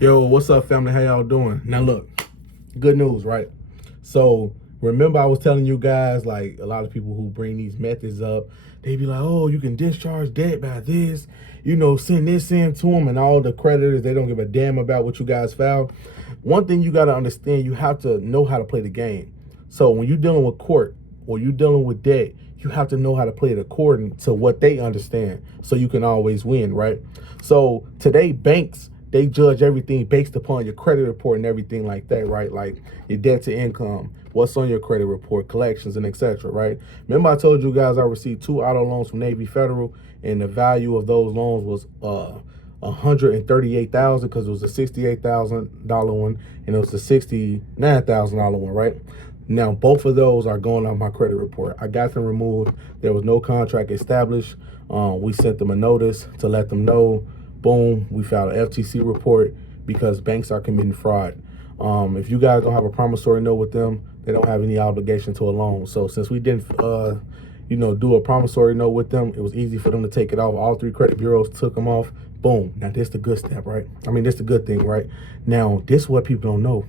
Yo, what's up, family? How y'all doing? Now, look, good news, right? So, remember, I was telling you guys, like, a lot of people who bring these methods up, they be like, oh, you can discharge debt by this, send this in to them, and all the creditors, they don't give a damn about what you guys filed. One thing you got to understand, you have to know how to play the game. So, when you're dealing with court or you're dealing with debt, you have to know how to play it according to what they understand so you can always win, right? So, today, banks, they judge everything based upon your credit report and everything like that, right? Like your debt to income, what's on your credit report, collections, and etc. Right? Remember, I told you guys I received 2 auto loans from Navy Federal, and the value of those loans was 138,000 because it was a $68,000 one and it was a $69,000 one, right? Now both of those are going on my credit report. I got them removed. There was no contract established. We sent them a notice to let them know. Boom, we filed an FTC report because banks are committing fraud. If you guys don't have a promissory note with them, they don't have any obligation to a loan. So since we didn't, do a promissory note with them, it was easy for them to take it off. All 3 credit bureaus took them off. Boom. Now this the good step, right? I mean, this the good thing, right? Now this is what people don't know.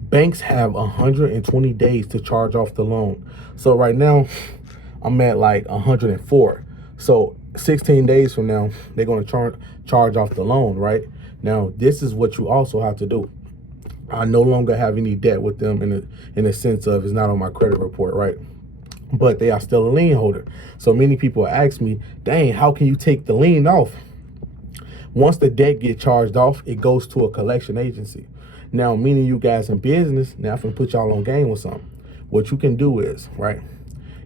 Banks have 120 days to charge off the loan. So right now, I'm at like 104. So 16 days from now, they're going to charge off the loan, right? Now, this is what you also have to do. I no longer have any debt with them in the sense of it's not on my credit report, right? But they are still a lien holder. So many people ask me, dang, how can you take the lien off? Once the debt gets charged off, it goes to a collection agency. Now, meaning you guys in business, now I'm going to put y'all on game with something. What you can do is, right,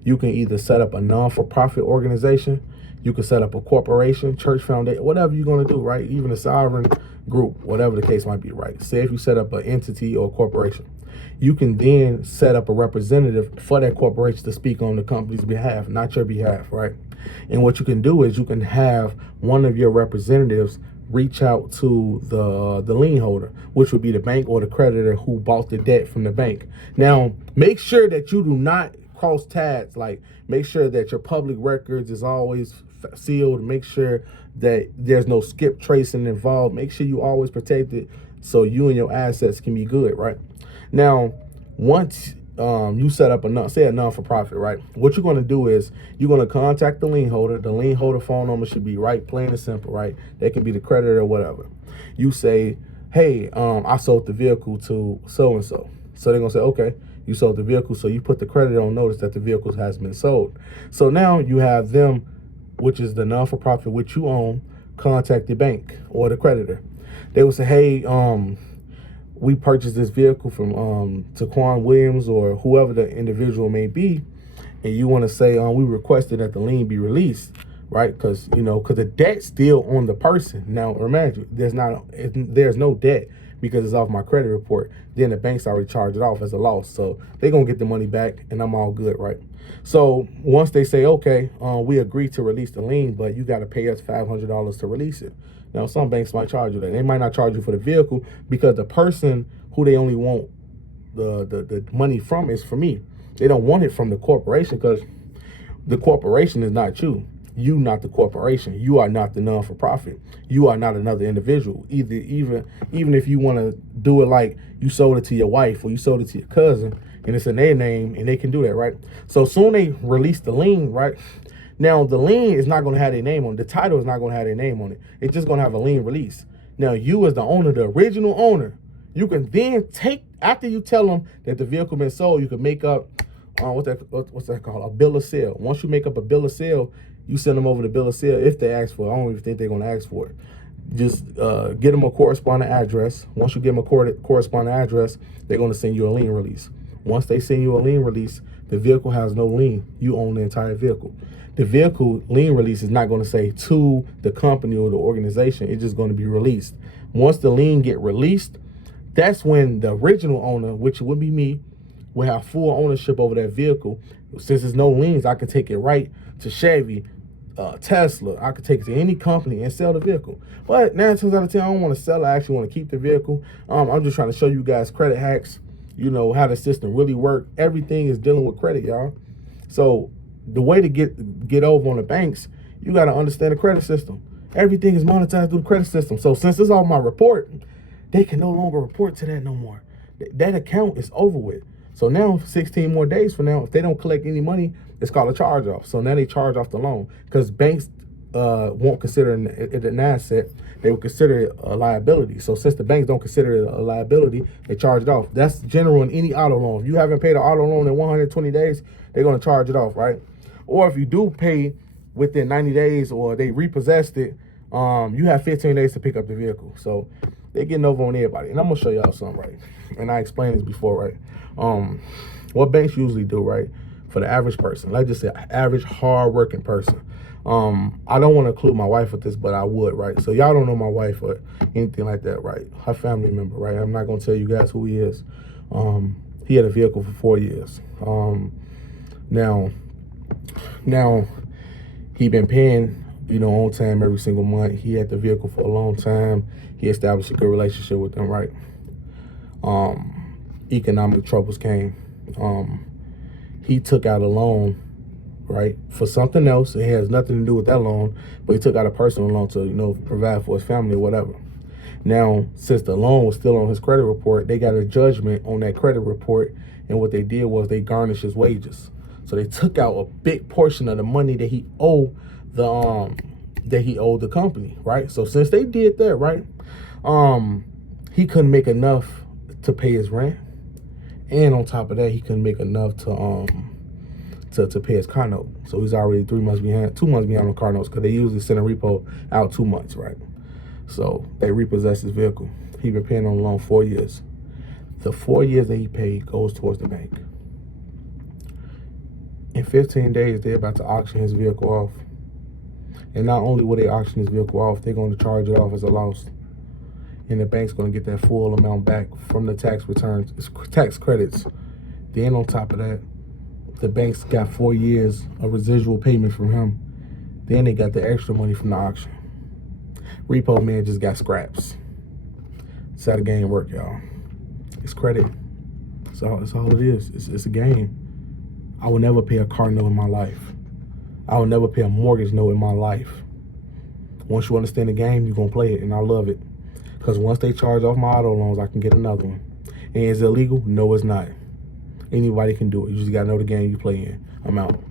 you can either set up a non-for-profit organization, you can set up a corporation, church foundation, whatever you're going to do, right? Even a sovereign group, whatever the case might be, right? Say if you set up an entity or a corporation, you can then set up a representative for that corporation to speak on the company's behalf, not your behalf, right? And what you can do is you can have one of your representatives reach out to the lien holder, which would be the bank or the creditor who bought the debt from the bank. Now, make sure that you do not cross tabs. Like, make sure that your public records is always sealed. Make sure that there's no skip tracing involved. Make sure you always protect it so you and your assets can be good, right? Now, once you set up a non-for-profit, right? What you're going to do is you're going to contact the lien holder. The lien holder phone number should be right, plain and simple, right? They can be the creditor or whatever. You say, hey, I sold the vehicle to so-and-so. So they're going to say, okay, you sold the vehicle. So you put the creditor on notice that the vehicle has been sold. So now you have them, which is the non-for-profit which you own, contact the bank or the creditor. They will say, hey, we purchased this vehicle from Taquan Williams or whoever the individual may be, and you want to say we requested that the lien be released, right? Because the debt's still on the person. Now, imagine there's no debt because it's off my credit report. Then the bank's already charged it off as a loss, so they're gonna get the money back, and I'm all good, right? So once they say, okay, we agree to release the lien, but you got to pay us $500 to release it. Now, some banks might charge you that. They might not charge you for the vehicle because the person who they only want the money from is for me. They don't want it from the corporation because the corporation is not you. You not the corporation. You are not the non-for-profit. You are not another individual. Even if you want to do it like you sold it to your wife or you sold it to your cousin and it's in their name and they can do that, right? So soon they release the lien, right? Now, the lien is not going to have their name on it. The title is not going to have their name on it. It's just going to have a lien release. Now, you as the owner, the original owner, you can then after you tell them that the vehicle been sold, you can make up, what's that called? A bill of sale. Once you make up a bill of sale, you send them over the bill of sale if they ask for it. I don't even think they're going to ask for it. Just get them a corresponding address. Once you give them a corresponding address, they're going to send you a lien release. Once they send you a lien release, the vehicle has no lien. You own the entire vehicle. The vehicle lien release is not going to say to the company or the organization. It's just going to be released. Once the lien get released, that's when the original owner, which would be me, will have full ownership over that vehicle. Since there's no liens, I can take it right to Chevy, Tesla. I could take it to any company and sell the vehicle. But 9 times out of 10, I don't want to sell it. I actually want to keep the vehicle. I'm just trying to show you guys credit hacks, how the system really works. Everything is dealing with credit, y'all. So the way to get over on the banks, you got to understand the credit system. Everything is monetized through the credit system. So since it's on my report, they can no longer report to that no more. That account is over with. So now, 16 more days from now, if they don't collect any money, it's called a charge off. So now they charge off the loan because banks won't consider it an asset. They will consider it a liability. So since the banks don't consider it a liability, they charge it off. That's general in any auto loan. If you haven't paid an auto loan in 120 days, they're going to charge it off, right? Or if you do pay within 90 days or they repossessed it, you have 15 days to pick up the vehicle. So they're getting over on everybody. And I'm going to show y'all something, right? And I explained this before, right? What banks usually do, right? For the average person, let's just say average hard-working person. I don't want to include my wife with this, but I would, right? So y'all don't know my wife or anything like that, right? Her family member, right? I'm not going to tell you guys who he is. He had a vehicle for 4 years. Now he been paying, on time every single month. He had the vehicle for a long time. He established a good relationship with them, right? Economic troubles came. He took out a loan, right, for something else. It has nothing to do with that loan, but he took out a personal loan to, provide for his family or whatever. Now, since the loan was still on his credit report, they got a judgment on that credit report, and what they did was they garnished his wages. So they took out a big portion of the money that he owed the company, right? So since they did that, right, he couldn't make enough to pay his rent, and on top of that, he couldn't make enough to pay his car note. So he's already 2 months behind on car notes because they usually send a repo out 2 months, right? So they repossessed his vehicle. He been paying on the loan 4 years. The 4 years that he paid goes towards the bank. In 15 days, they're about to auction his vehicle off. And not only will they auction his vehicle off, they're going to charge it off as a loss. And the bank's going to get that full amount back from the tax returns, tax credits. Then on top of that, the bank's got 4 years of residual payment from him. Then they got the extra money from the auction. Repo man just got scraps. That's how the game work, y'all. It's credit. That's all it is. It's a game. I will never pay a car note in my life. I will never pay a mortgage note in my life. Once you understand the game, you're going to play it, and I love it. Because once they charge off my auto loans, I can get another one. And is it illegal? No, it's not. Anybody can do it. You just got to know the game you play in. I'm out.